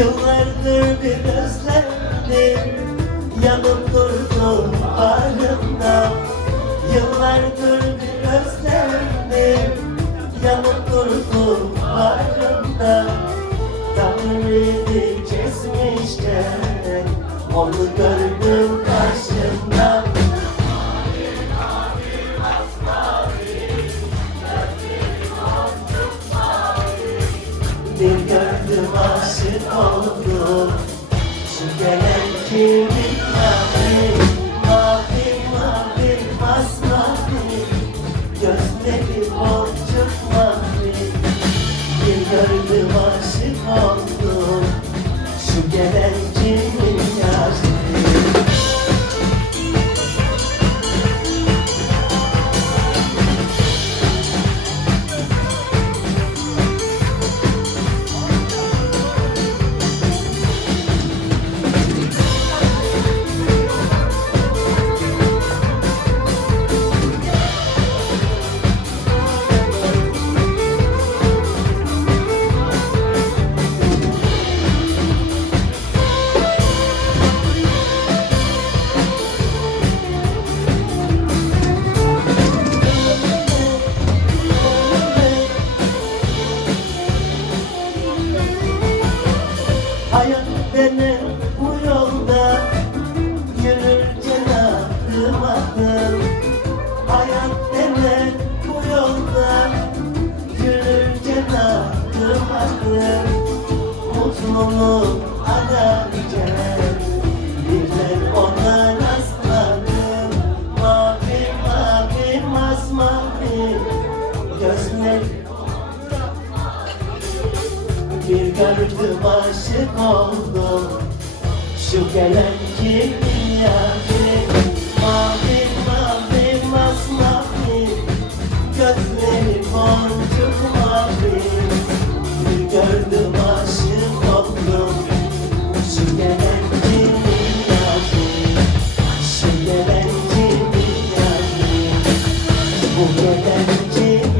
Yıllardır bir özlemdim, yanıp durdum bağrımda. Yıllardır bir özlemdim, yanıp durdum bağrımda. Tanrı'yı kesmişken onu gördüm karşımda. Bir gördüm aşık oldum, şu gelen kimin mavi, mavi mavi masmavi, gözleri boncuk mavi. Bir gördüm aşık oldum, şu gelen kimin yaşı. Hayat denen bu yolda yürürken adım adım. Hayat denen bu yolda yürürken adım adım. Mutluluk ararken birden ona rastladım. Mavi mavi masmavi gözler. Bir gördüm aşık oldum, şu gelen kimin yaşı. Mavi mavi masmavi, gözleri boncuk mavi. Bir gördüm aşık oldum, şu gelen kimin yaşı. Şu gelen kimin yaşı, bu gelen kimin